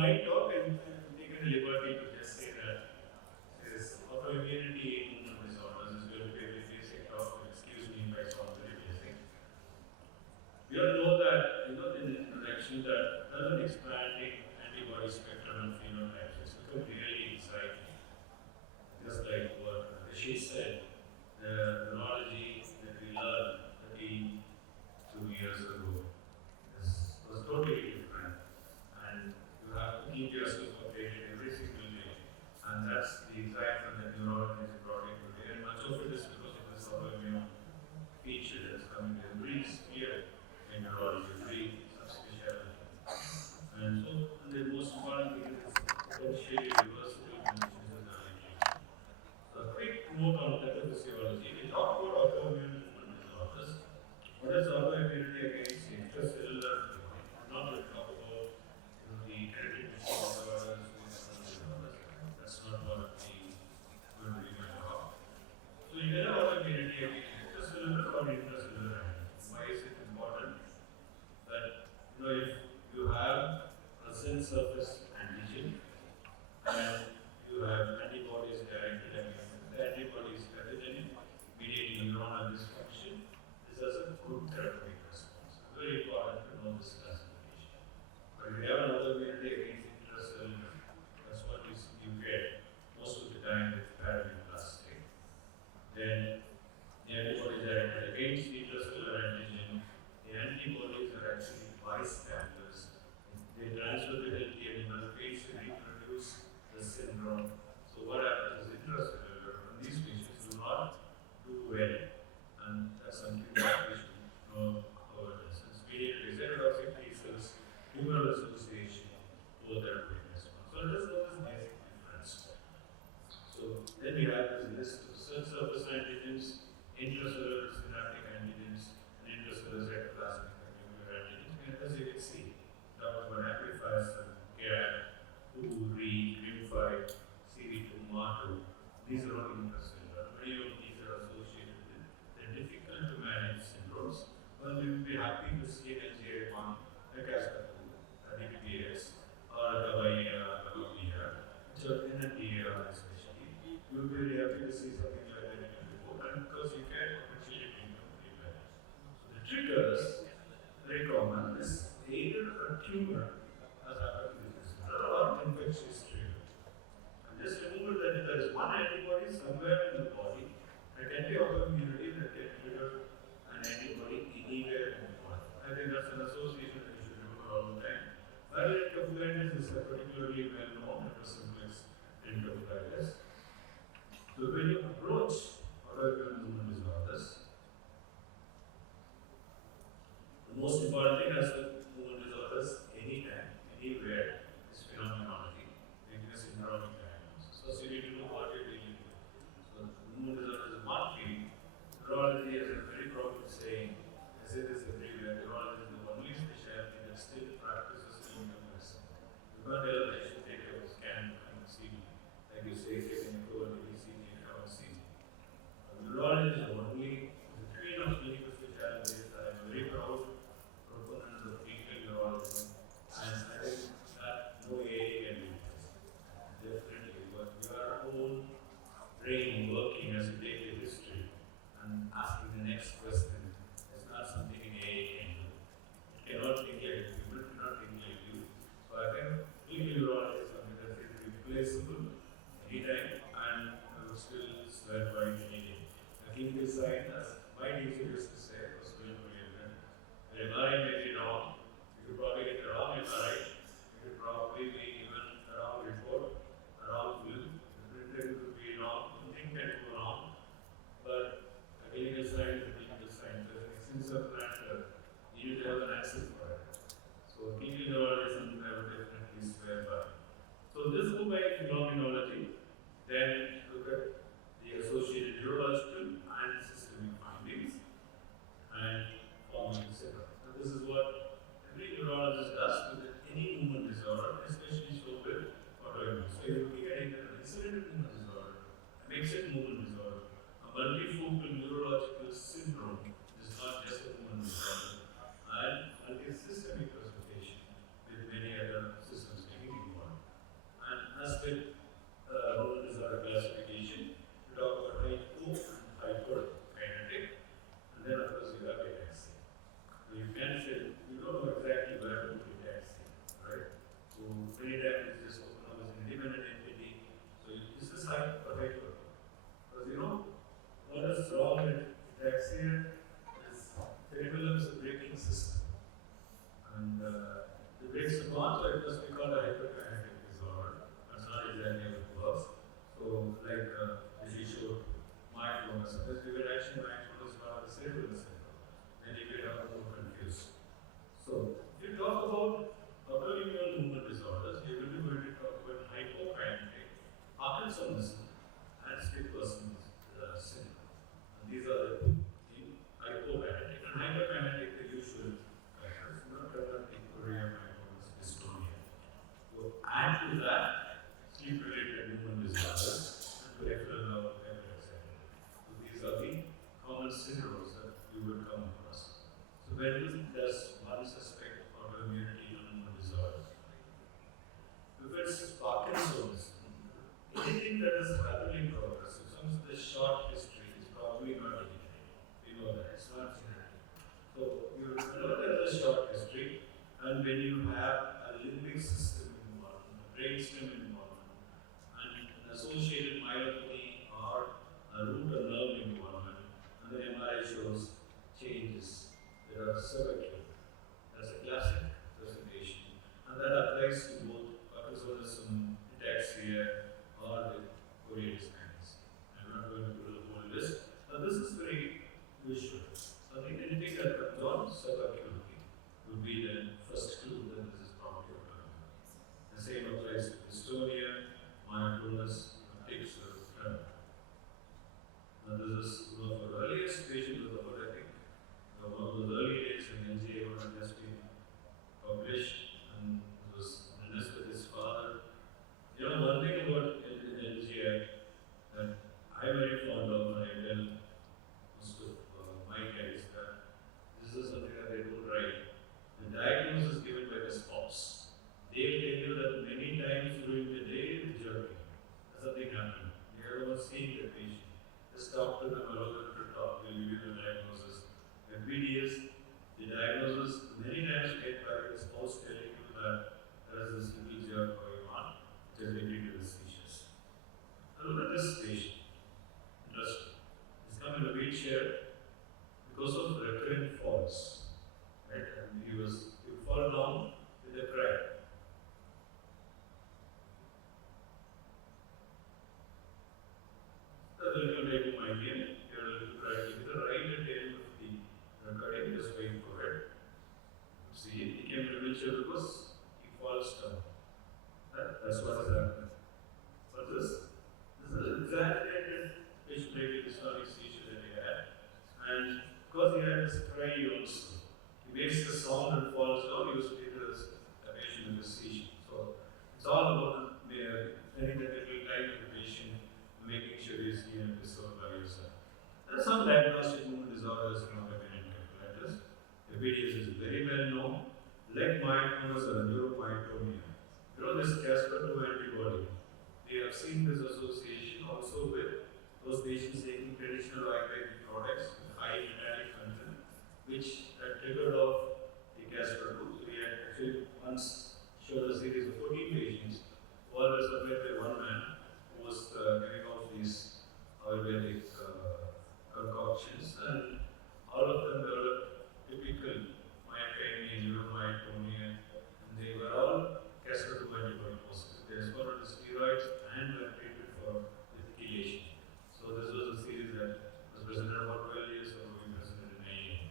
light talk, and taken a liberty to just say that this autoimmunity in human disorders is going to be a very basic talk. Excuse me if I sound very basic. We all know that, in the introduction, that other expanding antibody spectrum and phenotypes has become really exciting. Just like what Rishi said, the neurology that we learned 32 years ago was totally different. And you have to keep yourself updated every single day. And that's the excitement that neurology is brought in today. And much of it is because of this autoimmune feature that's coming to every sphere in neurology, every subspecialty. And so, the most important thing is potentially reversible conditions in early treatment. So, a quick note on pathophysiology. We talk about autoimmune disorders. What is autoimmunity against intracellular? I'm not going to talk about the hereditary disorders. That's not what we going to be my talk. So, you get autoimmunity against intracellular or intracellular antigens. Why is it important that if you have present surface antigen and you have antibodies directed against the antibodies pathogenic mediating neuronal dysfunction, this has a good therapeutic response. It's very important to know this classification. But if you have another immunity against intracellular, that's what you get most of the time with paradigm-plastic. Then the antibodies directed against intracellular antigen, the antibodies are actually bystanders. They transfer to healthy animal, phase reproduce the syndrome. So what happens is intracellular, and these patients do not do well. And that's something that we should know about this. It's mediated cytotoxic T cells, humoral association, both are doing response. So let's know this basic difference. So then we have this list of cell surface antigens, intracellular synaptic antigens, and intracellular cytoplasmic antigens. And as you can see, talk about amplifiers and GAD, URI, lymphoid, CV2, MAR2. These are all intracellular. Many of these are associated with the difficult to manage syndromes. Well, we will be happy to see an LGA1, like ASCA2, DPS, or Kavaiya, which are in an era especially. You will be really happy to see something like that in a report, and because you can potentially bring complete manage. So the triggers, very common, is either a tumor has happened with this, or infectious trigger. And just remember that if there is one antibody somewhere in the body, there can be autoimmunity that can trigger an antibody anywhere in the body. I think that's an association that you should remember all the time. Viral encephalitis is a particularly well known simplex encephalitis. So when you approach autoimmune disorders, the most important thing as with movement disorders, anytime, anywhere, is phenomenology, making a syndromic diagnosis. So you need to know what you're dealing with. So movement disorders is one field. Neurology has a very proper saying, as it is everywhere, neurology is the only specialty that still practices clinical medicine. You can't tell a patient take a scan and see, like you say, taking a go and ECG and come and see. Neurology is the only, the queen of clinical specialties that I'm very proud proponent of clinical neurology, and I think that no AA can do this. Definitely, but your own brain working as you take the history and asking the next question is not something an AA can do. It cannot think like you, people cannot think like you. So I think clinical neurology is something that is replaceable anytime, and I would still swear by it any day. The clinical side, as my teacher used to say, was very brilliant. The MRI may be wrong. You could probably get the wrong MRI. You could probably be even a wrong report, a wrong film. The printer could be wrong. Nothing can go wrong. But a clinical side is a clinical side. There's an essence of matter. You need to have an access for it. So clinical neurology is something I would definitely swear by. So this go by phenomenology. Then look at the associated neurological and systemic findings and forming the setup. Now this is what every neurologist does with any movement disorder, especially so with autoimmune. So you're looking at either an incident movement disorder, a mixed movement disorder, a multifocal neurological syndrome. This is not just a movement disorder, and multi-systemic presentation with many other systems taking involved. split movement disorder classification. We talk about hypo and hyperkinetic, and then of course you have ataxia. So you can say you don't know exactly where to put ataxia, right? So many times it's just open up as an independent entity. So this is hyper. Because what is wrong with ataxia is cerebellum is a braking system. And the brakes are gone, so it must be called a hyperkinetic disorder. That's not exactly how it works. So, like as you showed, mindfulness, because we were actually mindfulness part of the cerebral syndrome, then you get a more confused. So, if you talk about autoimmune movement disorders, we will be going to talk about hypokinetic, Parkinsonism, and split person syndrome. And these are the two. Hypokinetic and hyperkinetic, the usual factors, chorea, mindfulness, dystonia. So, add to that sleep-related movement disorders and peripheral nerve epilepsy. So, these are the common syndromes that you will come across. So, when does one suspect autoimmunity and movement disorder? If it's Parkinson's, anything that is rapidly progressive, some of the short history is probably not genetic. We know that it's not genetic. So you know that there's short history, and when you have a limbic system involvement, a brainstem involvement, and an associated myelopathy or a root or nerve involvement, and the MRI shows changes that are cervical. That's a classic presentation, and that applies to both Parkinsonism, ataxia, or the chorea dyskinesia. I'm not going to do the whole list, but this is very visual. So anything that comes on cervicality would be the first clue that this is probably autoimmune. The same applies to dystonia, mindfulness, tics, or tremor. Now this is one of our earliest patients with about, I think, one of those early days when NGA had just been published, and it was witnessed with his father. One thing about NGI that I'm very fond of, and I tell most of my guys that this is something that they don't write. The diagnosis is given by the spouse. They'll tell you that many times during the day it's jerking. Something happened. The other one seeing the patient. Just talk to them, allow them to talk. They'll give you the diagnosis. The PDS, the diagnosis many times made by the spouse telling you that there is this little jerk going on, which is related to the seizures. Now look at this patient. Interesting. He's come in a wheelchair because of recurrent falls. Right? And he fall down with a crack. The little baby migraine, you're a little crack with the right tail of the recording, just wait for it. See, he came to a wheelchair because he falls down. That's what has happened. But this is exaggerated patient-rated dystonic seizure that he had. And because he had this cry also, he makes the sound and falls down, he was treated as a patient with a seizure. So it's all about letting the little time of the patient, making sure he's seen and restored by yourself. There are some diagnostic movement disorders in autoimmune encephalitis. The BDS is very well known. Leg mindfulness or neuromyotonia. This Caspr-2 antibody. We have seen this association also with those patients taking traditional Ayurvedic products with high metallic content, which had triggered off the Caspr-2. So we had actually once showed a series of 14 patients, all were supplied by one man who was giving off these Ayurvedic concoctions, and all of them were typical myoclonic, neuromyotonia, and they were all Caspr-2 antibody positive. They responded to steroids and were treated for with chelation. So this was a series that was presented about 12 years ago. We presented in AA.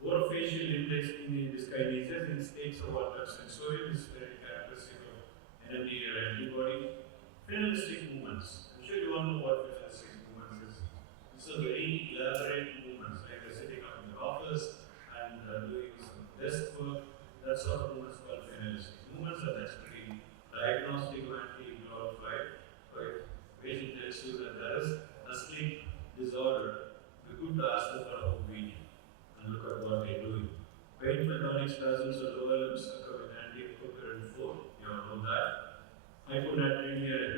Orofacial index dyskinesias in states of altered sensorium is very characteristic of NMDA antibody. Finalistic movements. I'm sure you all know what finalistic movements is. It's a very elaborate movements, like they're sitting up in the office and doing some desk work. That sort of movements called finalistic movements are actually diagnostic or anti-glorified. So if patient tells you that there is a sleep disorder, we could ask them for a home video and look at what they're doing. Painful tonic spasms of lower limbs occur with anti-coherent 4. You all know that. Hyponatremia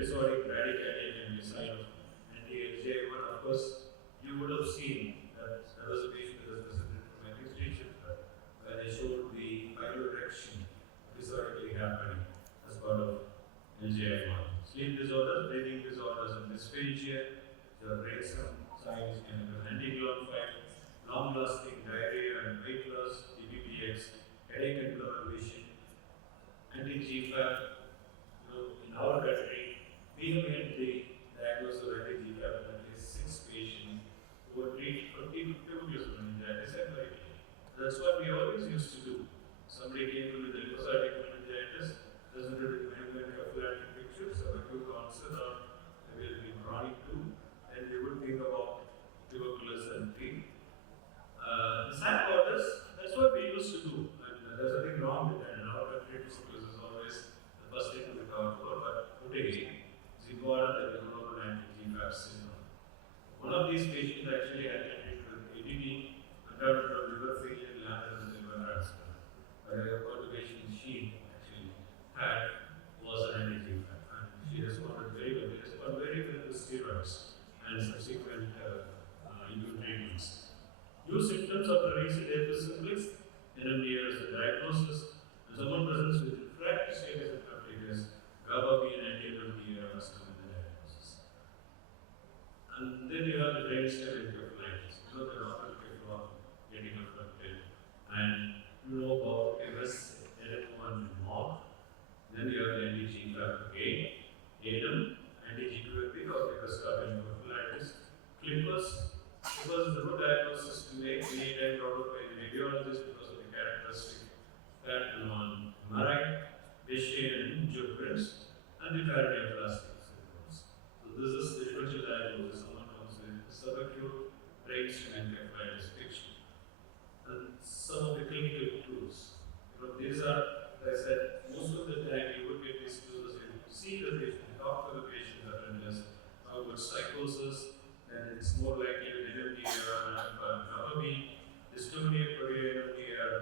have seen that there was a patient that was presented from my extension where they showed the pyeloerection episodically happening as part of LGI1. Sleep disorders, breathing disorders, and dysphagia, your brain signs can have anti-glutton, long-lasting diarrhea and weight loss, DPPX, headache and blurred vision, anti-GFAP. In our country, we have made the diagnosis of anti-GFAP in at least 6 patients who were treated for tuberculosis meningitis and variety. That's what we always used to do. Somebody came in with lymphocytic meningitis, presented with meningoencephalitic pictures of acute onset or maybe it'll be chronic too, and we would think about tuberculosis and treat. The sad part is, that's what we used to do, and there's nothing wrong with that. In our country, tuberculosis is always the first thing to recover for, but today, it's important that we know about anti-GFAP syndrome. One of these patients actually had treated with ADD, converted from liver failure, landed in liver transplant. What the patient she actually had was an anti-GFAP, and she responded very well. She responded very well to steroids and subsequent immune treatments. New symptoms of the recent herpes simplex, NMDA as a diagnosis, and someone presents with refractory status of hepatitis, GABA B and anti-NMDA must come in the diagnosis. And then you have the brainstem encephalitis, the normal from getting affected, and you know about MS, NF1 and more. Then you have the anti-GFAP again, ADEM, anti-GQFP or microscopic encephalitis, clippers. Because the root diagnosis to make any time brought up by the radiologist because of the characteristic pattern on MRI, Vishay and injured prints, and the paraneoplastic syndromes. So this is the differential diagnosis. Someone comes with subacute brainstem encephalitis picture. And some of the clinical clues. These are, as I said, most of the time you would get these clues when you see the patient, talk to the patient, and just how about psychosis, and it's more likely with NMDA or GABA B, dystonia, protein,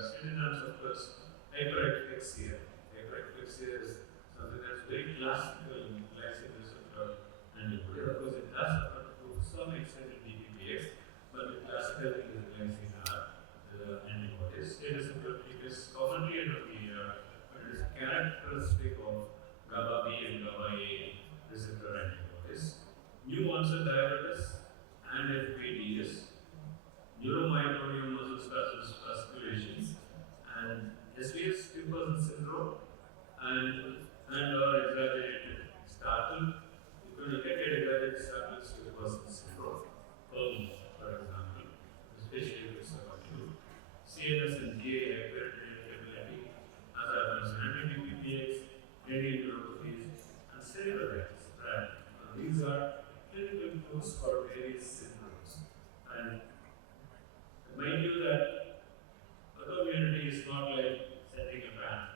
syndromes of course, hyperexia. Hyperexia is something that's very classical in glycemic receptor antibody. Of course, it does happen to some extent in DPPX, but the classical thing is glycemic antibodies. It is commonly NMDA, but it is characteristic of GABA B and GABA A receptor antibodies. New onset diabetes and FPDS, neuromyoclonium muscle spasms, vasculations, and SBS 2% syndrome, and or exaggerated startle. You can get exaggerated startle 2% syndrome, for example, especially if it's acute. CNS and GA hyperirritability, as happens in anti-DPPX, radiolopathies, and cerebralitis. These are clinical clues for various syndromes. And mind you that autoimmunity is not like setting a pan.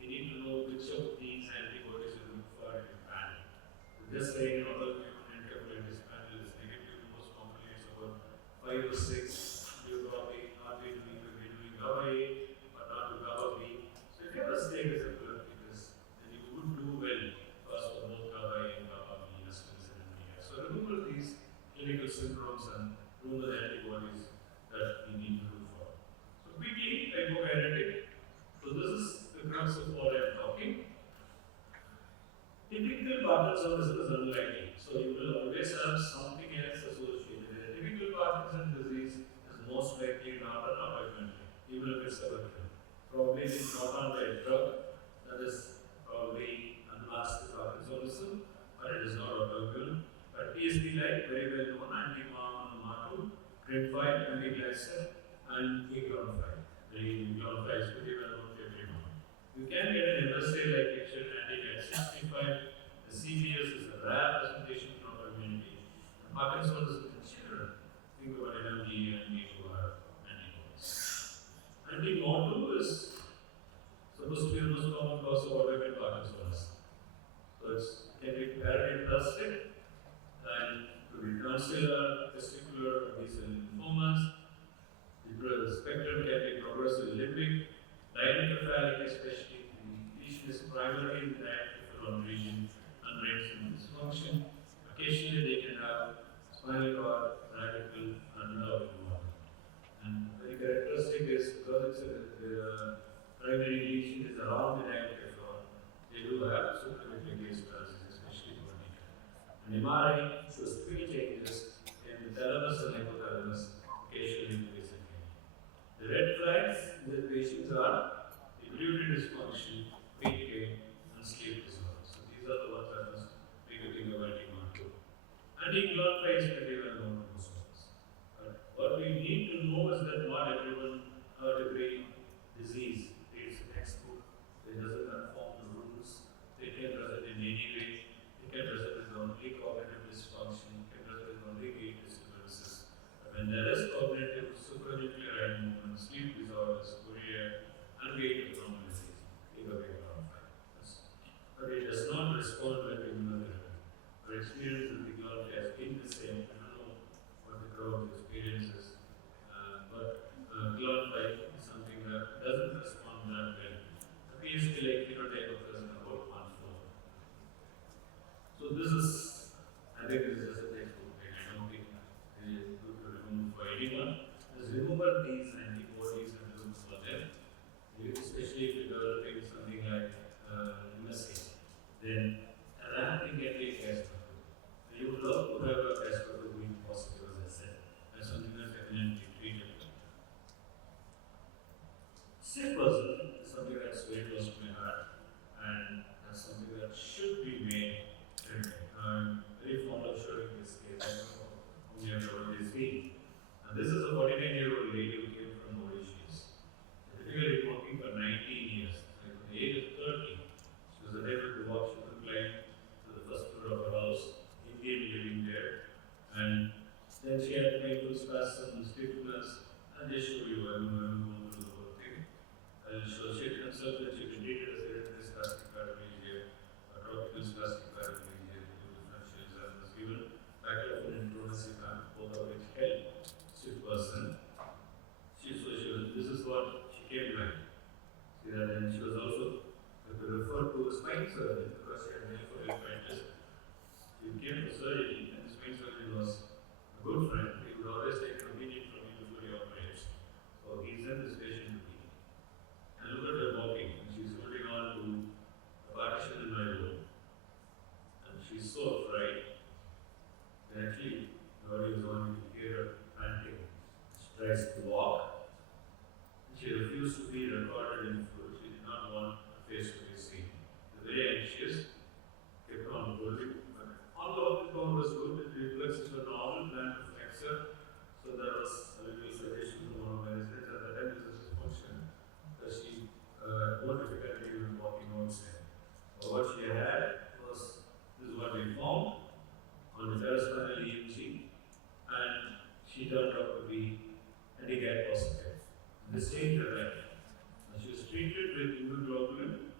We need to know which of these antibodies we look for in a pan. Just saying an autoimmune encephalitis panel is negative, most commonly it's about 5 or 6. You probably not be doing GABA A, but not to GABA B. So if you have a stake as a blood because then you would do well first for both GABA A and GABA B as well as NMDA. So remember these clinical syndromes and remember the antibodies that we need to look for. So quickly, hypokinetic. So this is the crux of what I am talking. Typical Parkinson's is unlikely. So you will always have something else associated. A typical Parkinson's disease is most likely not an autoimmune, even if it's a virus. Probably it's not on the drug that is probably unmasked Parkinsonism, but it is not autoimmune. But PSP like very well known anti-MAM and MA2, GRID5, anti-glycine, and glon 5. The glon 5 is pretty well known to everyone. You can get an MSA-like picture anti-glycine 65. The CBS is a rare presentation of autoimmunity. And Parkinson's in children. Think about NMDA and MA2 are antibodies. Anti-MA2 is supposed to be the most common cause of autoimmune Parkinson's. So it's can be paraneoplastic and to be tonsillar, testicular, B-cell lymphomas. The spectrum can be progressive limbic, diencephalic, especially the lesion is primarily in the diencephalon region and brain dysfunction. Occasionally they can have spinal cord, radical, or case, because the primary lesion is around the neck, they do have supplementary case paralysis, especially for knee. An MRI shows three changes in the thalamus and hypothalamus, occasionally recently. The red flags in the patients are pituitary dysfunction, weight gain, and sleep disorder. So these are the ones that must be getting a working on too. And ignorant is pretty well known to most of us. But what we need to know is that not everyone third-degree disease reads a textbook. It doesn't conform the rules. They can result in any way. It can result in only cognitive dysfunction. It can result in only gait disturbances. But when there is cognitive, supranuclear eye movement, sleep disorders, chorea, and gait abnormalities, take a big lot of time. But it does not respond like immunotherapy. Our experience with the glove has been the same. I don't know what the crowd experiences, but glove fight is something that doesn't respond that well. Appears to like phenotype of person about 1/4. So this is, I think this is just a textbook thing. I don't think it is good to remove for anyone. Just remember these antibodies and look for them. Especially if you're developing something like MSC, then ramping at a test. You would love to have a test for the week positive, as I said. That's something that's eminently treatable. Sick person is something that's very close to my heart, and that's something that should be made. I'm very fond of showing this case. I don't know how you have already seen. And this is a 49-year-old lady who came from Mauritius. Typically working for 19 years. Like at the age of 30, she was unable to walk. She could climb to the first floor of her house. Indian living there, and then she had painful spasms, stiffness, and they show you I'm going to go through the whole thing. So she had consulted, she had treated as hereditary spastic paraplegia, tropical spastic paraplegia, differential examples given, baclofen and clonazepam, both of which help sick person. This is what she came like. See that, and she was also referred to a spine surgeon because she had nephroleptitis. He came for surgery, and the spine surgeon was a good friend. He would always take an opinion from me before he operates. So he sent this patient to me. And look at her walking. And she's holding on to a partition in my room. And she's so afraid that actually nobody was wanting to hear her panting. She tries to walk. She refused to be recorded in full. She did not want her face to be seen. She was very anxious, kept on holding. Although the tone was good, it reflects to a normal plan of fracture. So there was a little suggestion from one of my residents at the time this is dysfunction that she won't difficulty even walking outside. But what she had was this is what we found on the paraspinal EMG, and she turned out to be handicap positive. This changed her life. And she was treated with immunoglobulin,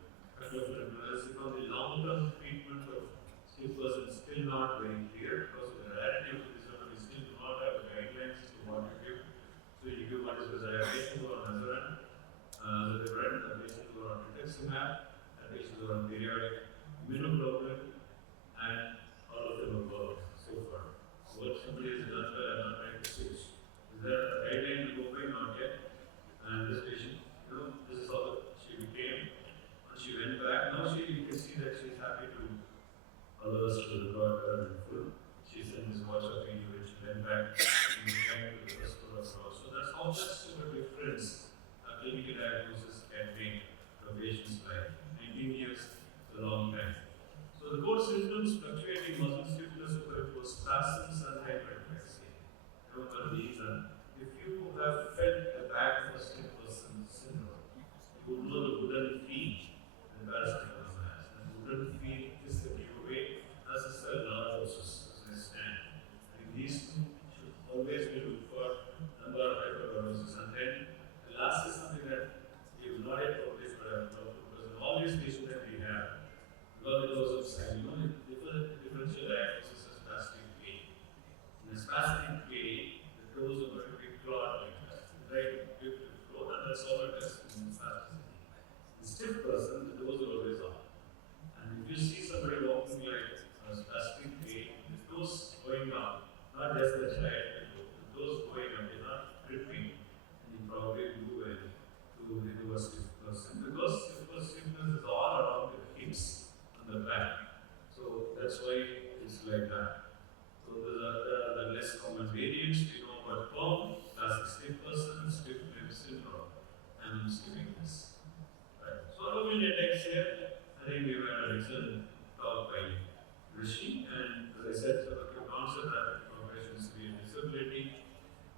on the long-term treatment of sleep was still not very clear because of the rarity of the disorder. We still do not have guidelines to what to give. So you give what is the patient who are on Nazaran, the patient who are on rituximab, the patients who are on periodic immunoglobulin, and all of them have worked so far. So what somebody has done well, I'm not trying to switch. Is there a guideline to go by? Not yet. And this patient, this is how she became. When she went back, now you can see that she's happy to allow us to record her in full. She sent this watch of video which went back and came to the first floor of her house. So that's how much of a difference a clinical diagnosis can make to a patient's life. 19 years is a long time. So the core symptoms fluctuating muscle stiffness, superimposed spasms, and hyperexia. Remember these are, if you have felt the back of a stiff person syndrome, you would know the wooden feet and parasympathetic has. And wooden feet is the giveaway as a cell narcosis as they stand. I think these two should always be looked for number of hyperparalysis. And then the last is something that we have not yet published, but I have talked because in all these patients that we have, because of sign, differential diagnosis of spastic pain. In the spastic pain, the toes are going to be clawed like that, right? Big flow, and that's all it is in spasticity. In stiff person, the toes are always on. And if you see somebody walking like a spastic pain, the toes going down, not just the child, the toes going up, they're not gripping, and you probably do a that's why it's like that. So there are the less common variants. We know about POM, classic stiff person, stiff limb syndrome, and skipping this. Right. So autoimmune attacks here, I think we were an excellent talk by Rishi, and as I said, so acute onset, rapid progression, severe disability,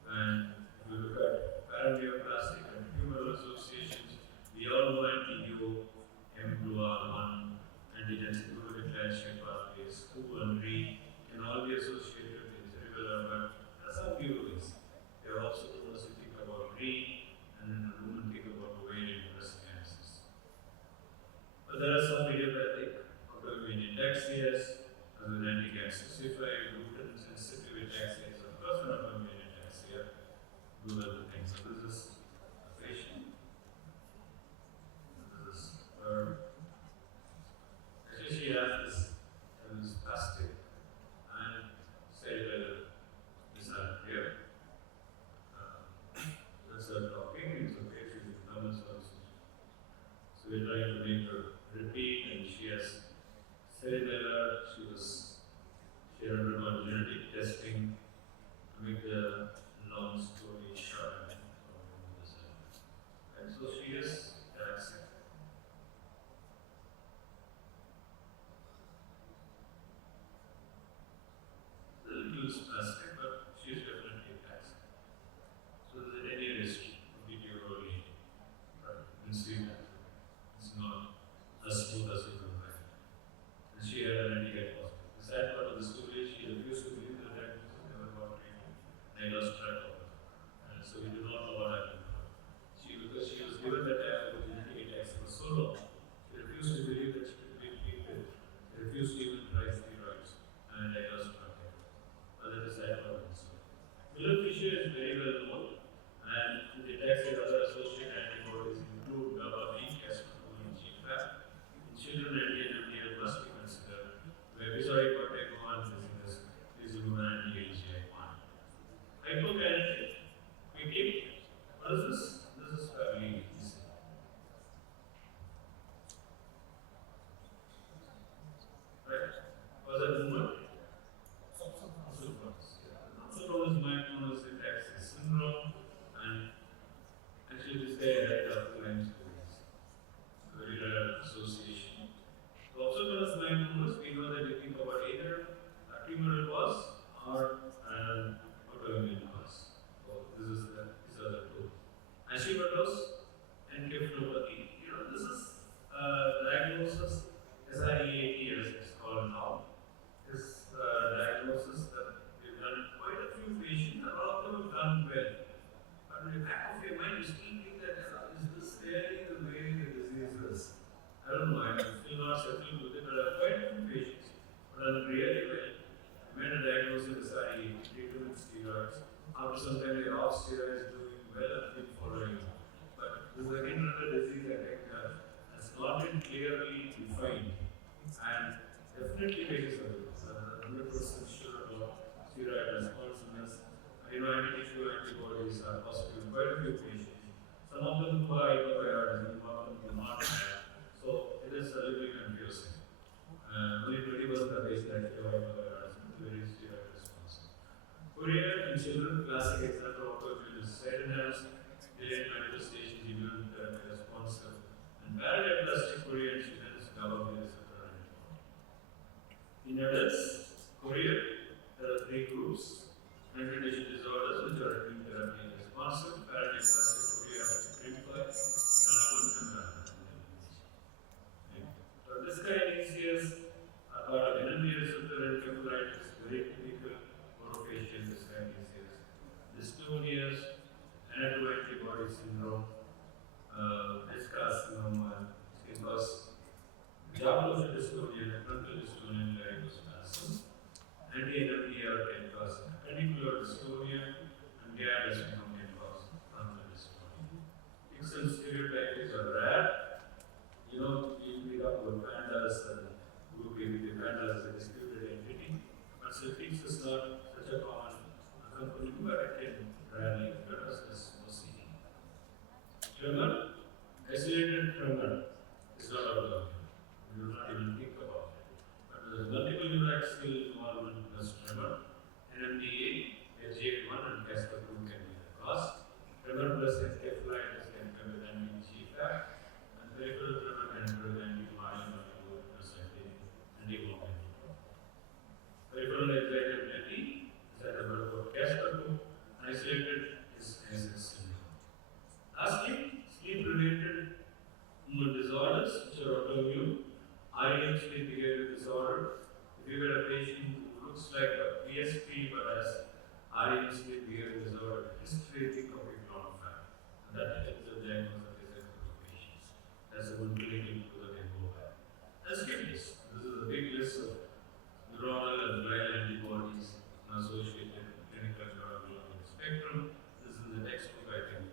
and if you look at paraneoplastic and humoral associations, we all know anti-UO, mGlu1, antigen glutamate calcium pathways, WHO and RE can all be associated with cerebellar, but there are some few ways. They are also told us to think about RE, and then the women think about ovarian breast cancers. But there are some idiopathic autoimmune ataxias, as an anti-calcified, gluten sensitive ataxias, of course, an autoimmune ataxia, do other things. So this is a patient. This is her. Actually, she has this plastic and cellular design here. That's her talking, it's okay, she's in common sense. So we're trying to make her repeat, and she has cellular, she undergone genetic testing to make the long story short. And so she is taxing. A little spastic, but she is definitely taxing. So is there any risk of meteorology? Right? You can see that it's not as smooth as it would like. And she had an anti-gag positive. The sad part of the story is she refused to believe the diagnosis never got treated. They lost track of it. And so we do not know what happened to her. Because she was given that type of genetic attacks for so long, she refused to believe that she could be treated. She refused to even try steroids. And I lost track of it. But that is sad part of the story. Miller Fisher is very well known, and the attacks with other associated antibodies include GABA-B, caspofungin, GFAP. In children, anti-NMDA must be considered. Episodic corticoid dizziness is an anti-AGI1. Hypokinetic, quickly. What is this? This is fairly easy. Right? Was that movement? Autonomous myoclonus ataxia syndrome, and actually this guy had Lyme disease. Very rare association. So autonomous myoclonus, we know that you think about either a tumoral cause or an autoimmune cause. So these are the two. Hashimoto's encephalopathy. This is diagnosis SIEAT as it's called now. This diagnosis that we've done quite a few patients, and all of them have done well. But in the back of your mind, you still think that is this really the way the disease is? I don't know, I'm still not settled with it, but I've quite a few patients, but done really well. I made a diagnosis of SIEAT, treated with steroids. After some time, they're off steroids, doing well, and been following up. But this is again another disease I think has not been clearly defined, and definitely makes a 100% sure about steroid responsiveness. Anti-tissue antibodies are positive in quite a few patients. Some of them require hypothyroidism, some of them do not have. So it is a little confusing. Only 20% of patients actually have hypothyroidism, very steroid responsive. Korea in children, classic example of autoimmune is side-enhanced, delayed manifestations, immune therapy responsive, and paraneoplastic Korea in children is GABA-B receptor antibody. In adults, Korea, there are three groups: mental disorders, which are immune therapy responsive, paraneoplastic Korea after treatment, so this kind is a part of NMDA receptor encephalitis, very typical orofacial dyskinesia, dystonias, antibody syndrome, carcinoma, because Jablosa dystonia, frontal dystonia, laryngospasm, anti-NMDA can cause appendicular dystonia, and GAD can cause frontal dystonia. Exon stereotypes are rare. You pick up with pandas and group A with pandas as a disputed entity, but Celtics is not such a common company, but it can rarely occur as OCD. Tremor, isolated tremor is not autoimmune. We do not even think about it. But there is multiple paradoxical involvement plus tremor. NMDA, HA1 and Casper 2 can be the cause. Tremor plus encephalitis can come with anti-GFAP, and peripheral tremor can come with anti-myelin plus anti-mobility. Peripheral excitability is at the level of Casper 2, isolated is SS syndrome. Lastly, sleep-related disorders which are autoimmune, REM sleep behavior disorder. If you get a patient who looks like a PSP but has REM sleep behavior disorder, history think of clonophan, and that helps the diagnosis of these patients. That's a good clinical clue that they go by. And skip this. This is a big list of neuronal and glial antibodies associated with clinical neuroimmunology spectrum. This is the textbook, I think.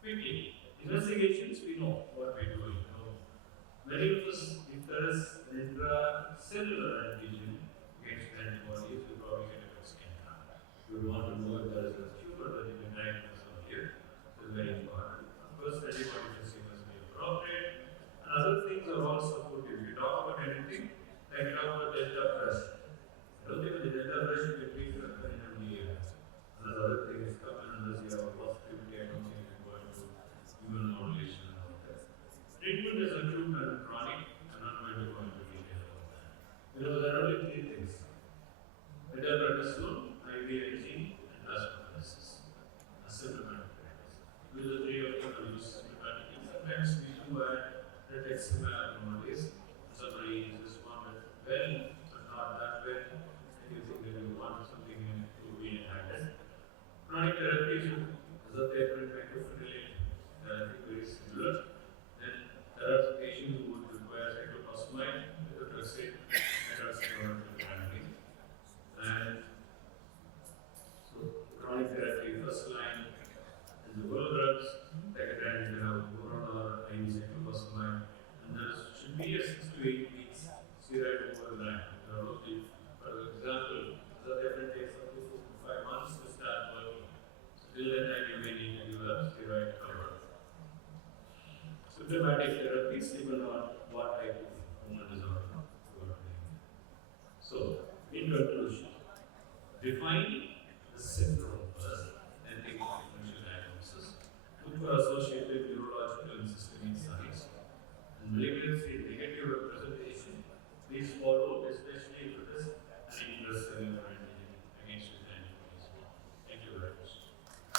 Quickly, investigations, we know what we're doing. Many of us, if there is an intracellular antigen against antibodies, we probably get a scan. You would want to know if there is a tumor that you can diagnose from here. This is very important. Of course, antibody testing must be appropriate. And other things are also supportive. If you talk about anything, like you talk about delta pressure. I don't think with the delta pressure you can treat the NMDA. Another other thing is coming unless you have a positivity, I don't think you can go into human modulation and all that. Treatment is acute and chronic. I'm not going to go into detail about that. There are only three things: metronidazole, IVIG, and plasmapheresis. Asymptomatic. These are the three of them are used symptomatically. Sometimes we do add rituximab nowadays. Somebody is responded well, but not that well, and you think that you want something to be added. Chronic therapies with azathioprine, mycophenolate, I think very similar. Then there are patients who would require cyclophosphamide, methotrexate, hydroxychloroquine therapy. And so chronic therapy, first line is the oral drugs, second line you have oral or IV cyclophosphamide, and there should be a 6 to 8 weeks steroid overlap. For example, azathioprine takes up to 4 to 5 months to start working. Till that time you may need to give a steroid cover. Symptomatic therapies depend on what type of hormonal disorder you are doing. So, in conclusion, define the syndrome first and take differential diagnosis. Look for associated